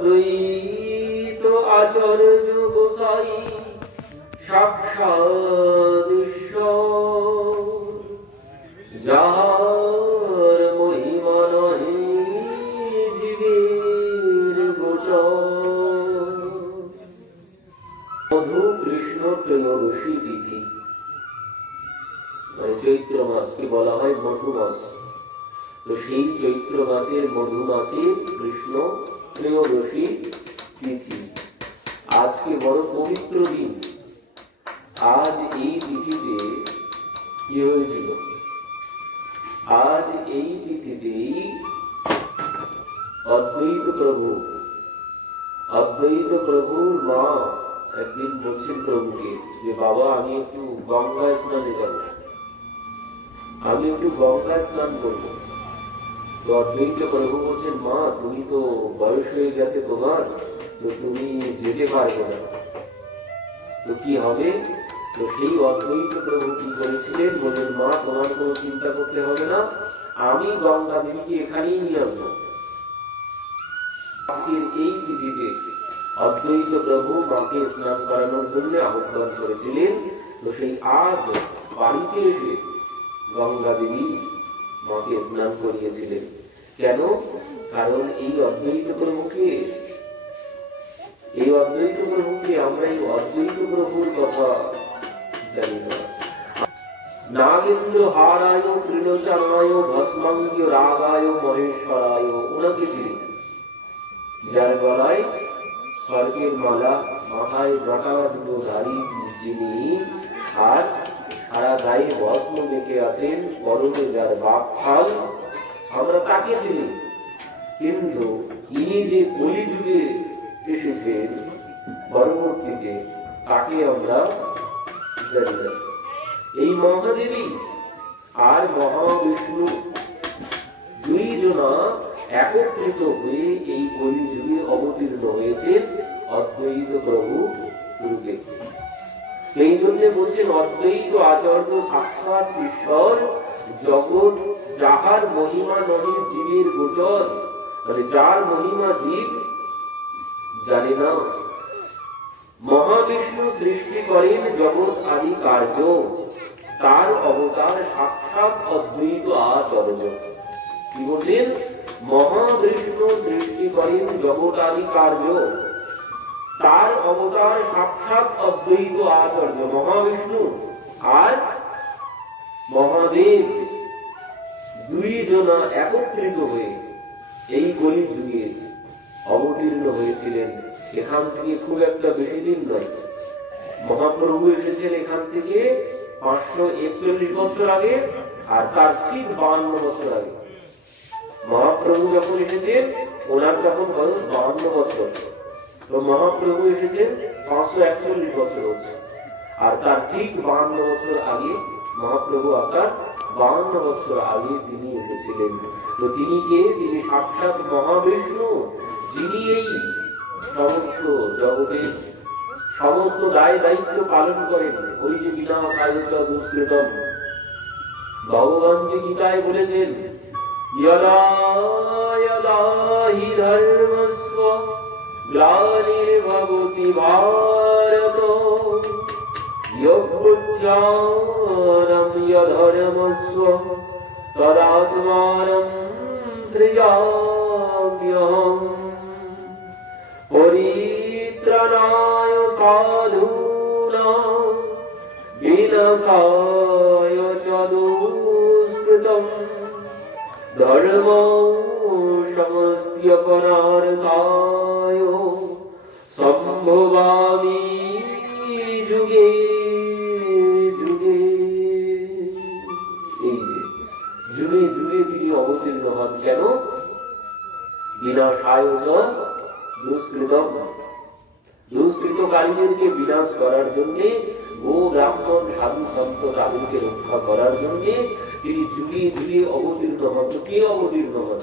অদ্বৈত আচার্য গোসাই সাক্ষাৎ ঈশ্বর, যাহার মহিমা নহে জীবের গোচর। মধু কৃষ্ণ ত্রয়োদশী তিথি, চৈত্র মাসকে বলা হয় মধু মাস। তো সেই চৈত্র মাসের মধু মাসে কৃষ্ণ ত্রয়োদশী তিথি। আজকে বড় পবিত্র দিন। আজ এই তিথিতে কি হয়েছিল? আজ এই তিথিতেই অদ্বৈত প্রভুর মা একদিন বলছেন প্রভুকে যে বাবা আমি একটু গঙ্গায় স্নানে যাব, আমি একটু গঙ্গায় স্নান করবো। তো অদ্বৈত প্রভু বলছেন মা তুমি তো বয়স হয়ে গেছে তোমার, তো তুমি যেতে পারবে না, তো কি হবে? তো সেই অদ্বৈত প্রভু কি করেছিলেন, বলেন মা তোমার কোনো চিন্তা করতে হবে না, আমি গঙ্গা দেবীকে এখানেই নিয়ে আসবো। আজকের এই তিথিতে অদ্বৈত প্রভু মাকে স্নান করানোর জন্য আহ্বান করেছিলেন। তো সেই আজ বাড়িতে এসে গঙ্গা দেবী মাকে স্নান করিয়েছিলেন। কেন? কারণ এই অদ্বৈত প্রভুকে আমরা এই অদ্বৈত প্রভুর কথা জানি না। নাগেন্দ্র হারায় তৃণচারায় ভস্মাঙ্গ রাগায় মহেশ্বরায়, ওনাকে চিনি, যার গলায় স্বর্গের মালা, মাথায় জটা দুটো ধারী যিনি, আর সারা গায়ে ভস্ম মেখে আছেন, গরমে যার বাপ ছাল, আমরা তাকে চিনি। কিন্তু ইনি যে কলিযুগে এসেছেন পরবর্তীতে, তাকে আমরা জানি না। এই মহাদেবী আর মহাবিষ্ণু দুইজনা একত্রিত হয়ে এই কলিযুগে অবতীর্ণ হয়েছে অদ্বৈত প্রভু রূপে। এই জন্য বলছেন অদ্বৈত আচার্য সাক্ষাৎ ঈশ্বর, জগৎ যাহার মহিমা নহে জীবের গোচর, মানে যার মহিমা জীব জানে না। মহাবিষ্ণু সৃষ্টি করেন জগৎ আদি কার্য, তার অবতার সাক্ষাৎ অদ্বৈত আচার্য। কি বলছেন? মহাবিষ্ণু সৃষ্টি করেন জগৎ আদি কার্য, তার অবতার সাক্ষাৎ অদ্বৈত আচার্য। মহাবিষ্ণু আর মহাদেব দুইজনা একত্রিত হয়ে এই কলিযুগে অবতীর্ণ হয়েছিলেন। এখান থেকে খুব একটা বেশি দিন নয়, মহাপ্রভু এসেছেন এখান থেকে 541 বছর আগে, আর তার ঠিক 52 বছর আগে। মহাপ্রভু যখন এসেছেন ওনার তখন বয়স 52 বছর, তো মহাপ্রভু এসেছেন 541 বছর হচ্ছে, আর তার ঠিক 52 বছর আগে মহাপ্রভু আসার 52 বছর আগে তিনি এসেছিলেন। তো তিনি কে? তিনি সাক্ষাৎ মহাবিষ্ণু, যিনি এই সমস্ত জগতের সমস্ত দায় দায়িত্ব পালন করেন। ওই যে বিনাশায় দুষ্কৃতম, ভগবান যে গীতায় বলেছেন यदा यदा हि धर्मस्य ग्लानिर्भवति भारत यद्बुद्ध्यानं यधर्मस्य तदात्मानं सृजाम्यहम् परित्राणाय साधूनां विनाशाय च दुष्कृतम् धर्म समस्त्यपरार्थाय सम्भवामि যুগে যুগে। এই যে যুগে যুগে তিনি অবতীর্ণ হন। কেন? বিনাশায় দুষ্কৃতম, দুষ্কৃতকারীদেরকে বিনাশ করার জন্য, গো ব্রাহ্মণ সাধু সন্ত তাদেরকে রক্ষা করার জন্য তিনি যুগে যুগে অবতীর্ণ হন। কে অবতীর্ণ হন?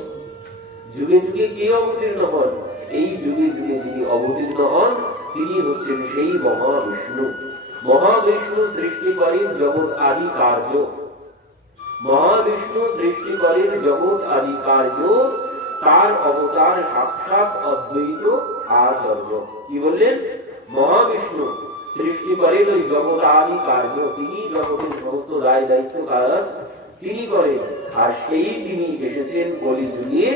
যুগে যুগে কে অবতীর্ণ হন? এই যুগে যুগে যিনি অবতীর্ণ হন তিনি হচ্ছেন সেই মহাবিষ্ণু। মহাবিষ্ণু সৃষ্টি করেন জগৎ আদি কার্য, মহাবিষ্ণু সৃষ্টি করেন জগৎ আদি কার্য, তার অবতার সাক্ষাৎ অদ্বৈত আচার্য। কি বললেন? মহাবিষ্ণু সৃষ্টি করেন ওই জগতাদি কার্য, তিনি জগতের সমস্ত দায় দায়িত্ব কাজ তিনি করেন, আর সেই তিনি এসেছেন কলিযুগে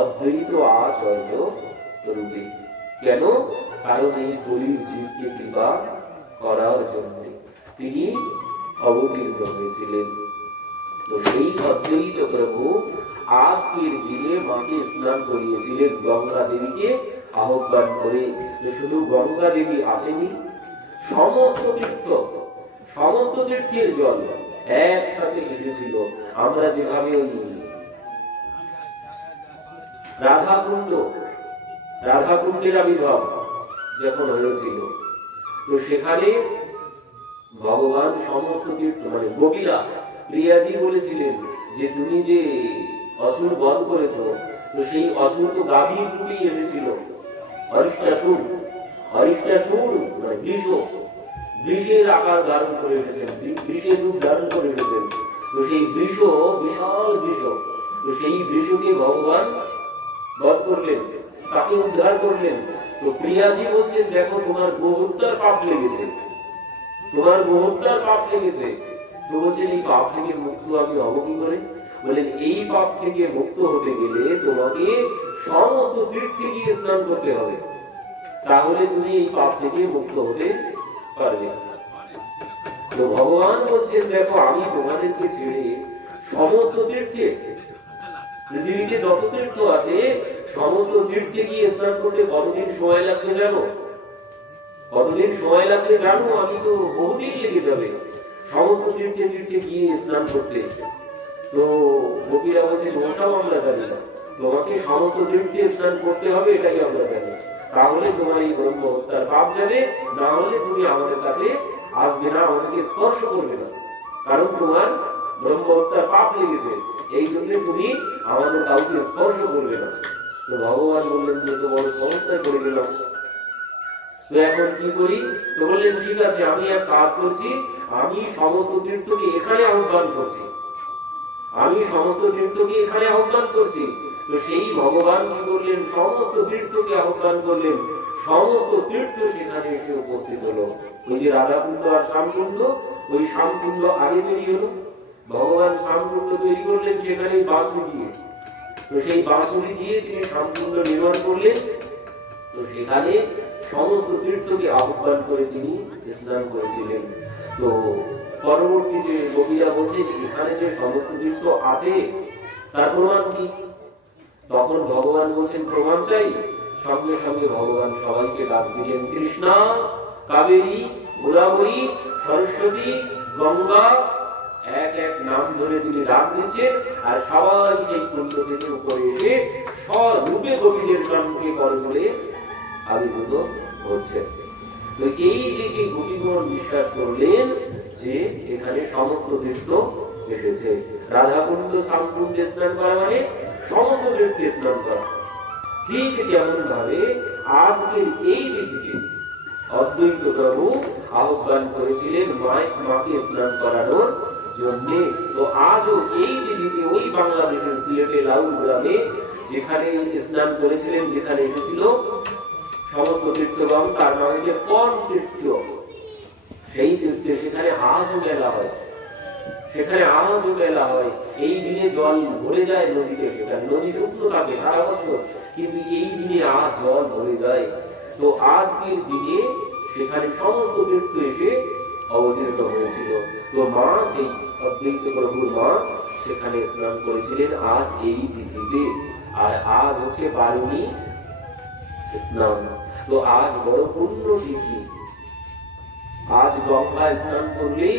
অদ্বৈত আচার্য রূপে। কেন? কারণ এই কলির জীবকে কৃপা করার জন্য তিনি অবতীর্ণ হয়েছিলেন। তো সেই অদ্বৈত প্রভু আজকের দিনে মাকে স্নান করিয়েছিলেন গঙ্গা দেবীকে আহ্বান করে। শুধু গঙ্গা দেবী আসেনি, সমস্ত তীর্থ, সমস্ত তীর্থের জল একসাথে এসেছিল। আমরা যেভাবে রাধাকুণ্ডের আবির্ভাব যখন হয়েছিল, তো সেখানে ভগবান সমস্ত তীর্থ মানে গোপীরা প্রিয়াজি বলেছিলেন যে তুমি যে অসুর বধ করেছ, তো সেই অসুর তো গাভীর রূপেই এসেছিল। অরিষ্টাসুর মানে বৃষের আকার ধারণ করে এসেছেন, বৃষের রূপ ধারণ করে এসেছেন। তো সেই বৃষ, বিশাল বৃষ, তো সেই বৃষকে ভগবান বধ করলেন, তাকে উদ্ধার করলেন। তো প্রিয়াজি বলছেন দেখো তোমার গোহত্যার পাপ লেগেছে, তোমার গোহত্যার পাপ লেগেছে। তো বলছেন এই পাপ থেকে মুক্ত আমি হব কি করে? বলেন এই পাপ থেকে মুক্ত হতে গেলে তোমাকে সমস্ত তীর্থে গিয়ে স্নান করতে হবে, তাহলে তুমি এই পাপ থেকে মুক্ত হতে পারবে। তো ভগবান বলছেন দেখো আমি তোমাদেরকে ছেড়ে সমস্ত তীর্থে, পৃথিবীতে যত তীর্থ আছে সমস্ত তীর্থে গিয়ে স্নান করতে কতদিন সময় লাগবে জানো? কতদিন সময় লাগবে জানো? আমি তো বহুদিন লেগে যাবে সমস্ত তীর্থে তীর্থে গিয়ে স্নান করতে। তো গোপীরা বলছে ওটাও আমরা জানি না, তোমাকে সমস্ত তীর্থে স্নান করতে হবে এটাই আমরা জানি, তাহলে তোমার এই ব্রহ্ম হত্যার পাপ যাবে, না হলে তুমি আমাদের কাছে আসবে না, আমাদেরকে স্পর্শ করবে না, কারণ তোমার ব্রহ্ম হত্যার পাপ লেগেছে, এই জন্য তুমি আমাদের কাউকে স্পর্শ করবে না। তো ভগবান বললেন যে তো বড় সমস্যায় পড়ে গেলাম, তো এখন কি করি? তো বললেন ঠিক আছে আমি এক কাজ করছি, আমি সমস্ত তীর্থকে এখানে আহ্বান করছি, আমি সমস্ত তীর্থকে এখানে আহ্বান করছি। তো সেই ভগবান কি করলেন? সমস্ত তীর্থকে আহ্বান করলেন, সমস্ত তীর্থ সেখানে এসে উপস্থিত হলো। ওই যে রাধাকুণ্ড আর শ্যামকুণ্ড, ওই শ্যামকুণ্ড আগে তৈরি হলো, ভগবান শ্যামকুণ্ড তৈরি করলেন সেখানে বাঁশুরি দিয়ে, তো সেই বাঁশুরি দিয়ে তিনি শ্যামকুণ্ড নির্মাণ করলেন। তো সেখানে সমস্ত তীর্থকে আহ্বান করে তিনি স্নান করেছিলেন। তো পরবর্তীতে গোপীরা বলছেন এখানে যে সমস্ত তীর্থ আছে তার প্রমাণ কি? তখন ভগবান বলছেন প্রমাণ চাই। সঙ্গে সঙ্গে ভগবান সবাইকে ডাক দিলেন, কৃষ্ণা, কাবেরী, গোদাবরী, সরস্বতী, গঙ্গা, এক এক নাম ধরে তিনি ডাক দিচ্ছেন, আর সবাই সেই কুণ্ড থেকে উপরে এসে স্বরূপে গোপীদের সম্মুখে করজোড়ে আবির্ভূত হচ্ছে। তো এই দিকে গোপীগণ বিশ্বাস করলেন যে এখানে সমস্ত তীর্থ এসেছে। রাধাকুণ্ড শ্যামকুণ্ডে স্নান করা মানে সমস্ত তীর্থে স্নান করা। ঠিক তেমন ভাবে আজকের এই দিকে অদ্বৈত প্রভু আহ্বান করেছিলেন মাকে স্নান করানোর জন্য। তো আজও এই দিকে ওই বাংলাদেশের সিলেটে লাউল গ্রামে যেখানে স্নান করেছিলেন, যেখানে এসেছিল সমস্ত তীর্থগণ, তার নাম হচ্ছে পন তীর্থ। সেই তীর্থে সেখানে আজও মেলা হয়, সেখানে আজও মেলা হয়। এই দিনে জল ভরে যায় নদীতে, সেখানে নদী শুকনো থাকে সারা বছর, কিন্তু এই দিনে আজ জল ভরে যায়। তো আজকের দিনে সেখানে সমস্ত তীর্থ এসে অবতীর্ণ হয়েছিল। তো মা সেই অদ্বৈত প্রভুর মা সেখানে স্নান করেছিলেন আজ এই তিথিতে। আর আজ হচ্ছে বারুণী স্নান। তো আজ বড় পূর্ণ তিথি, আজ গঙ্গায় স্নান করলেই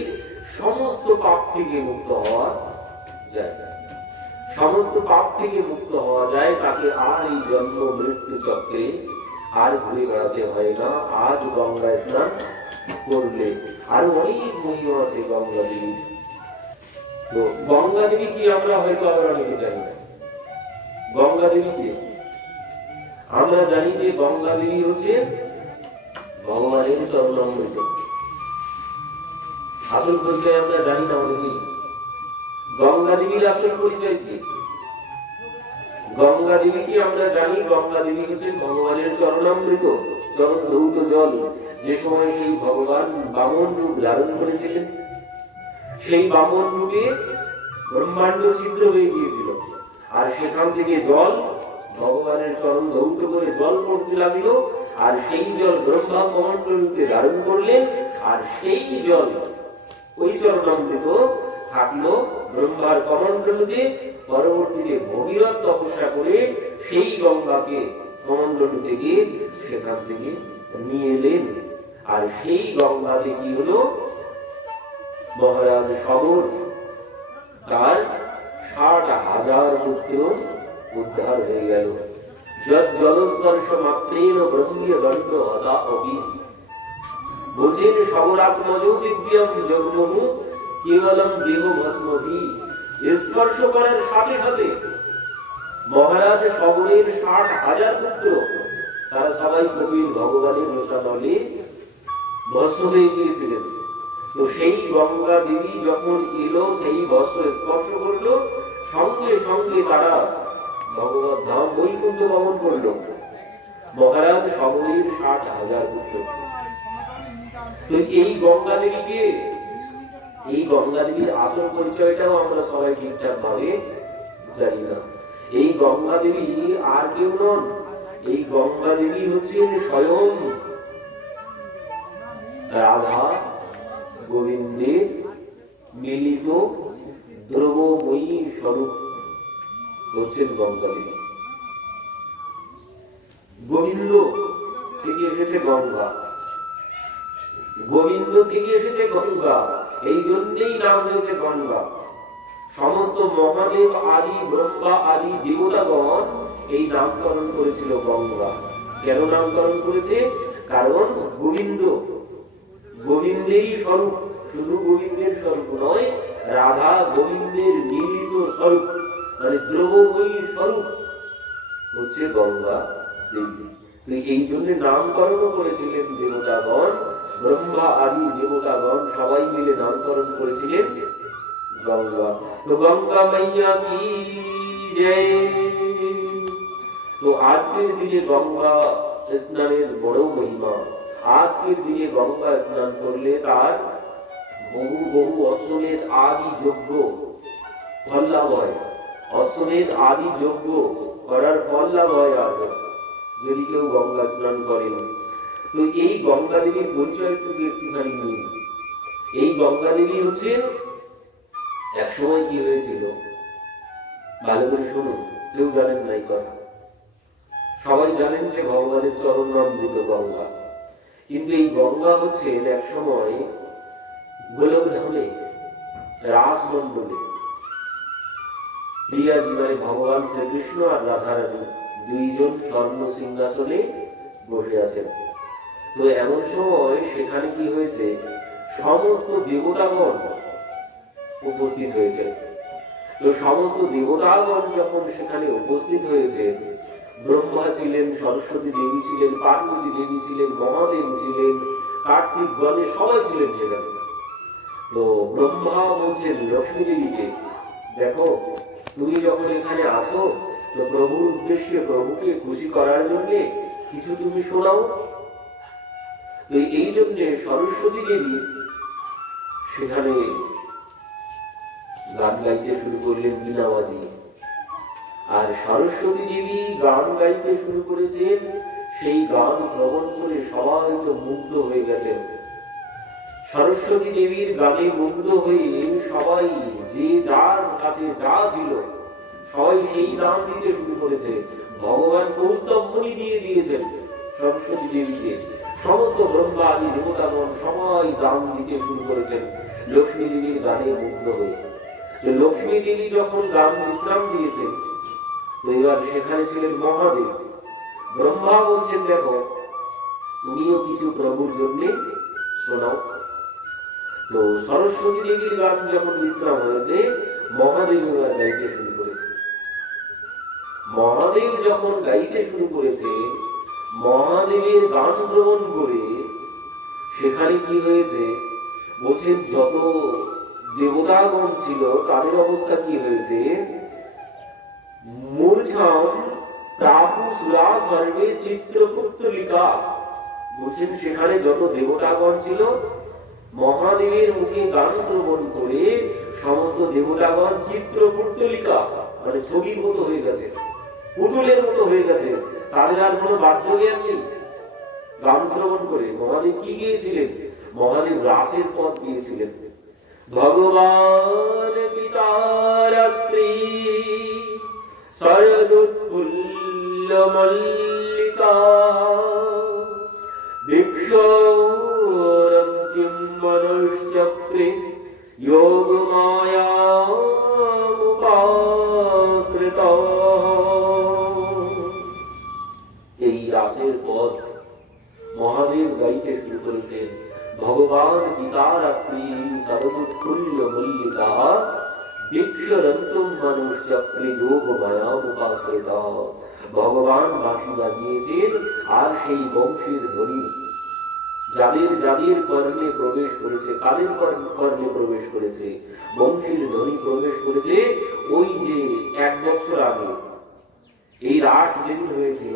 সমস্ত পাপ থেকে মুক্ত হওয়া যায়, সমস্ত পাপ থেকে মুক্ত হওয়া যায়। তাকে আর এই জন্ম মৃত্যু চক্রে আর ঘুরে বেড়াতে হয় না আজ গঙ্গায় স্নান করলে। আর অনেক মহিমা আছে গঙ্গা দেবীর। তো গঙ্গা দেবী কি আমরা হয়তো আমরা অনেকে জানি না। গঙ্গা দেবী কে? আমরা জানি যে গঙ্গা দেবী হচ্ছে ভগবানের চরণামৃত। আসল পরিচয় আমরা জানি না অনেকেই। গঙ্গা দেবীর আসল পরিচয় কি? গঙ্গা দেবীকে আমরা জানি, গঙ্গা দেবী হচ্ছেন ভগবানের চরণামৃত, চরণ ধৌত জল। যে সময় সেই ভগবান বামন রূপ ধারণ করেছিলেন, সেই বামন রূপে ব্রহ্মাণ্ড ছিদ্র হয়ে গিয়েছিল, আর সেখান থেকে জল ভগবানের চরণ ধৌত করে জল পড়তে লাগলো, আর সেই জল ব্রহ্মা কমণ্ডল রূপে ধারণ করলেন, আর সেই জল ওই চরণামৃত থাকলো ব্রহ্মার কমণ্ডলতে। পরবর্তীতে ভগীরথ তপস্যা করে সেই গঙ্গাকে কমণ্ডল থেকে সেখান থেকে নিয়ে এলেন, আর সেই গঙ্গাতে কি হলো, মহারাজ সবর তার ৬০,০০০ পুত্র উদ্ধার হয়ে গেল। জলস্পর্শ মাত্রেণ ব্রহ্মীয় দণ্ড হতা অবি। বলছেন সবরাত্মজ দিব্যম জগমহু কেবলম দেহ ভস্মভি। স্পর্শ করার সাথে সাথে মহারাজ সবরের ৬০,০০০ পুত্র তারা সবাই কবির ভগবানের রোষানলে ভস্ম হয়ে গিয়েছিলেন। তো সেই গঙ্গা দেবী যখন এলো, সেই ভস্ম স্পর্শ করলো, সঙ্গে সঙ্গে তারা ভগবত ধাম বৈকুণ্ঠ গমন করলো। মহারাজ সবরের ৬০,০০০ পুত্র। তো এই গঙ্গা দেবীকে, এই গঙ্গা দেবীর আসল পরিচয়টাও আমরা সবাই ঠিকঠাক ভাবে জানি না। এই গঙ্গা দেবী আর কেউ নন, এই গঙ্গা দেবী হচ্ছেন স্বয়ং রাধা গোবিন্দের মিলিত দ্রবময়ী স্বরূপ হচ্ছেন গঙ্গা দেবী। গোবিন্দ থেকে এসেছে গঙ্গা, গোবিন্দ থেকে এসেছে গঙ্গা, এই জন্যই নাম হয়েছে গঙ্গা। সমস্ত মহাদেব আদি ব্রহ্মা আদি দেবতাগণ এই নামকরণ করেছিল গঙ্গা। কেন নামকরণ করেছে? কারণ গোবিন্দ গোবিন্দেরই স্বরূপ, শুধু গোবিন্দের স্বরূপ নয়, রাধা গোবিন্দের মিলিত স্বরূপ, মানে দ্রবময়ী স্বরূপ হচ্ছে গঙ্গা দেবী। তো এই জন্য নামকরণ করেছিলেন দেবতাগণ, ব্রহ্মা আদি দেবতাগণ সবাই মিলে নামকরণ করেছিলেন গঙ্গা। তো গঙ্গা মাইয়া কি জয়। তো আজকের দিনে গঙ্গা স্নানের বড় মহিমা। আজকের দিনে গঙ্গা স্নান করলে তার বহু বহু অশ্বমেধ আদি যজ্ঞ ফল লাভ হয়। অশ্বমেধ আদি যজ্ঞ করার ফল লাভ হয় আজ যদি কেউ গঙ্গা স্নান করেন। তো এই গঙ্গা দেবীর পরিচয় একটুখানি নিন। এই গঙ্গা দেবী হচ্ছেন, এক সময় কি হয়েছিল ভালো করে শুনুন, কেউ জানেন না এই কথা। সবাই জানেন যে ভগবানের চরণ অমৃত গঙ্গা, কিন্তু এই গঙ্গা হচ্ছে এক সময় গোলকধামে রাসমণ্ডলে প্রিয়াজি মানে ভগবান শ্রীকৃষ্ণ আর রাধারানী দুইজন স্বর্ণ সিংহাসনে বসে আছেন। তো এমন সময় সেখানে কি হয়েছে, সমস্ত দেবতাগণ উপস্থিত হয়েছে। তো সমস্ত দেবতাগণ যখন সেখানে উপস্থিত হয়েছে, ব্রহ্মা ছিলেন, সরস্বতী দেবী ছিলেন, পার্বতী দেবী ছিলেন, মহাদেব ছিলেন, কার্তিক গণেশ সবাই ছিলেন সেখানে। তো ব্রহ্মা বলছেন লক্ষ্মী দেবীকে, দেখো তুমি যখন এখানে আছো, তো প্রভুর উদ্দেশ্যে, প্রভুকে খুশি করার জন্য কিছু তুমি শোনাও। তো এই জন্য সরস্বতী দেবী সেখানে গান গাইতে শুরু করলেন বীণা বাজিয়ে। আর সরস্বতী দেবী গান গাইতে শুরু করেছেন, সেই গান শ্রবণ করে সবাই তো মুগ্ধ হয়ে গেছেন। সরস্বতী দেবীর গানে মুগ্ধ হয়ে সবাই যে যার কাছে যা ছিল সবাই সেই দান দিতে শুরু করেছে। ভগবান গৌতম মুনি দিয়ে দিয়েছেন সরস্বতী দেবীকে। সমস্ত ব্রহ্মা আদি দেবতাগণ সবাই দান দিতে শুরু করেছেন লক্ষ্মী দেবীর গানে মুগ্ধ হয়ে। লক্ষ্মী দেবী যখন গান বিশ্রাম দিয়েছেন, তো এবার সেখানে ছিলেন মহাদেব। ব্রহ্মা বলছেন, দেখো তুমিও কিছু প্রভুর জন্য শোনাও। তো সরস্বতী দেবীর গান যখন বিশ্রাম হয়েছে, মহাদেব এবার গাইতে শুরু করেছে। মহাদেব যখন গাইতে শুরু করেছে, মহাদেবের গান শ্রবণ করে সেখানে কি হয়েছে বলছেন, যত দেবতাগণ ছিল তাদের অবস্থা কি হয়েছে, মূর্ছাম প্রাপু সুরা সর্বে চিত্রপুত্তলিকা। বলছেন সেখানে যত দেবতাগণ ছিল, মহাদেবের মুখে গান শ্রবণ করে সমস্ত দেবতাগণ চিত্রপুত্তলিকা মানে ছবির মতো হয়ে গেছে, পুতুলের মতো হয়ে গেছে, তাদের আর কোনো বাহ্য জ্ঞান নেই। গান শ্রবণ করে মহাদেব কি গিয়েছিলেন? মহাদেব রাসের পথ গিয়েছিলেন। ভগবান পিতারাত্রি শরদুৎফুল্ল মল্লিকা ভিক্ষোরন্তিম মনুষ্যক্রে যোগ মায়ামুপাশ্রিতা। এই রাসের পথ মহাদেব গাইতে শুরু করেছেন। ভগবান পিতারাত্রি শরদুৎফুল্ল মল্লিকা ভিক্ষোরন্তিম মনুষ্যক্রে যোগ মায়ামুপাশ্রিতা। ভগবান বাঁশি বাজিয়েছেন, আর সেই বংশীর ধ্বনি যাদের যাদের কর্ণে প্রবেশ করেছে, কাদের কর্ণে প্রবেশ করেছে? বংশীর ধ্বনি প্রবেশ করেছে। ওই যে 1 বছর আগে এই রাস যেদিন হয়েছিল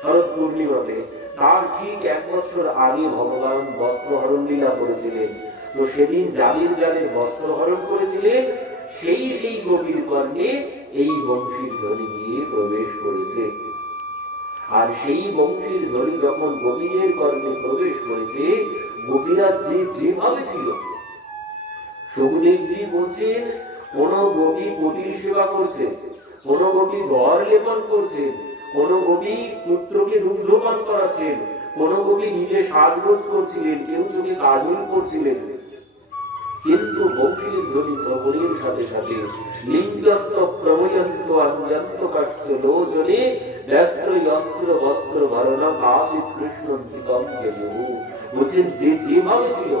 শরৎ পূর্ণিমাতে, তার ঠিক 1 বছর আগে ভগবান বস্ত্রহরণ লীলা করেছিলেন। তো সেদিন যাদের যাদের বস্ত্রহরণ করেছিলেন, সেই সেই গোপীর কর্ণে এই বংশীর ধ্বনি গিয়ে প্রবেশ করেছে। আর সেই বংশীর ধ্বনি যখন গোপীদের কর্ণে প্রবেশ করেছে, গোপীরা যে যেভাবে ছিল, সুখদেবজি বলছেন কোন গোপী পতির সেবা করছে, কোন গোপী ঘর লেপন করছেন, কোন গোপী পুত্রকে দুগ্ধপান করাচ্ছেন, কোন গোপী নিজে সাজগোজ করছিলেন, কেউ চোখে কাজল করছিলেন। কিন্তু বংশীর ধ্বনি শ্রবণের সাথে সাথে লিঙ্গন্ত প্রময়ন্ত অঞ্জন্ত কাষ্ঠ লোচনে ব্যস্ত অস্ত্র বস্ত্র ভরণা কাশিত কৃষ্ণন্তিকম কেজু। বলছেন যে যেভাবে ছিল,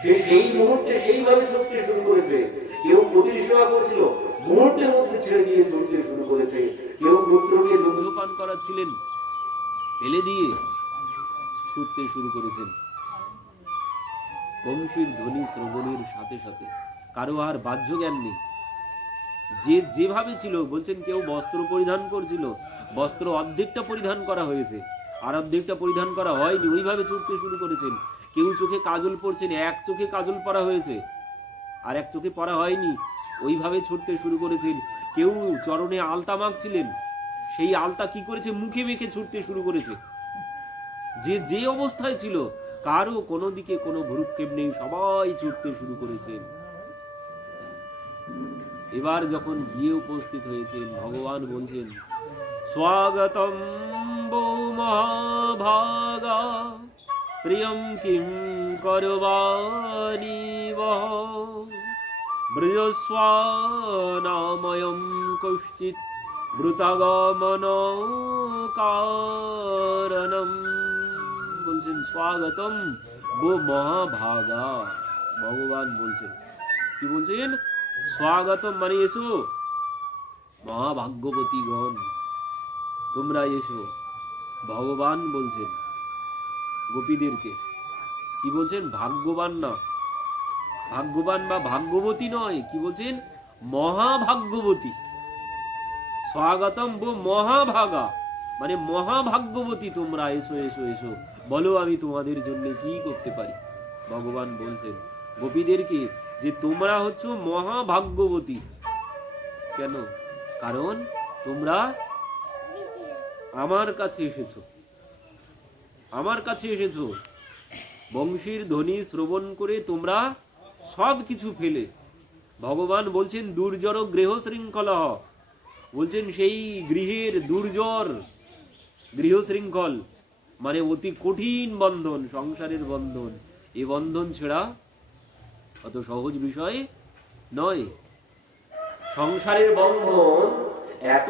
সে সেই মুহূর্তে সেইভাবে চলতে শুরু করেছে। কেউ পতির সেবা করছিল, মুহূর্তের মধ্যে ছেড়ে দিয়ে চলতে শুরু করেছে। কেউ পুত্রকে দুগ্ধপান করাচ্ছিলেন, ফেলে দিয়ে ছুটতে শুরু করেছেন। বংশীর ধ্বনি শ্রবণের সাথে সাথে কারো আর বাহ্য জ্ঞান নেই, যে যেভাবে ছিল। বলছেন কেউ বস্ত্র পরিধান করছিল, বস্ত্র অর্ধেকটা পরিধান করা হয়েছে, আর অর্ধেকটা পরিধান করা হয়নি, ওইভাবে ছুটতে শুরু করেছেন। কেউ চোখে কাজল পরছেন, এক চোখে কাজল পরা হয়েছে আর এক চোখে পরা হয়নি, ওইভাবে ছুটতে শুরু করেছেন। কেউ চরণে আলতা মাখছিলেন, সেই আলতা কি করেছে? মুখে মেখে ছুটতে শুরু করেছে। যে যে অবস্থায় ছিল, কারো কোনো দিকে কোনো ভ্রুক্ষেপ নেই, সবাই ছুটতে শুরু করেছেন। এবার যখন গিয়ে উপস্থিত হয়েছেন, ভগবান বলছেন স্বাগতম বো মহাভাগা প্রিয়ম কিং করবাণী ব্রজস্বানাময়ম কশ্চিৎ ব্রুতাগমন কারণম। বলছেন স্বাগতম গো মহাভাগা। ভগবান বলছেন, কি বলছেন? স্বাগতম মানে এসো মহাভাগ্যবতীগণ, তোমরা এসো। ভগবান বলছেন গোপীদেরকে, কি বলছেন? ভাগ্যবান না, ভাগ্যবান বা ভাগ্যবতী নয়, কি বলছেন? মহাভাগ্যবতী। স্বাগতম গো মহাভাগা মানে মহাভাগ্যবতী, তোমরা এসো এসো এসো, বলো আমি তোমাদের জন্য কি করতে পারি। ভগবান বলছেন গোপীদেরকে যে তোমরা হচ্ছ মহাভাগ্যবতী। কেন? কারণ তোমরা আমার কাছে এসেছো, আমার কাছে এসেছো। বংশীর ধ্বনি শ্রবণ করে তোমরা সব কিছু ফেলে, ভগবান বলছেন দুর্জর গৃহ শৃঙ্খলা, বলছেন সেই গৃহের দুর্জর, গৃহ শৃঙ্খল মানে অতি কঠিন বন্ধন, সংসারের বন্ধন। এই বন্ধন ছেড়া অত সহজ বিষয় নয়। সংসারের বন্ধন এত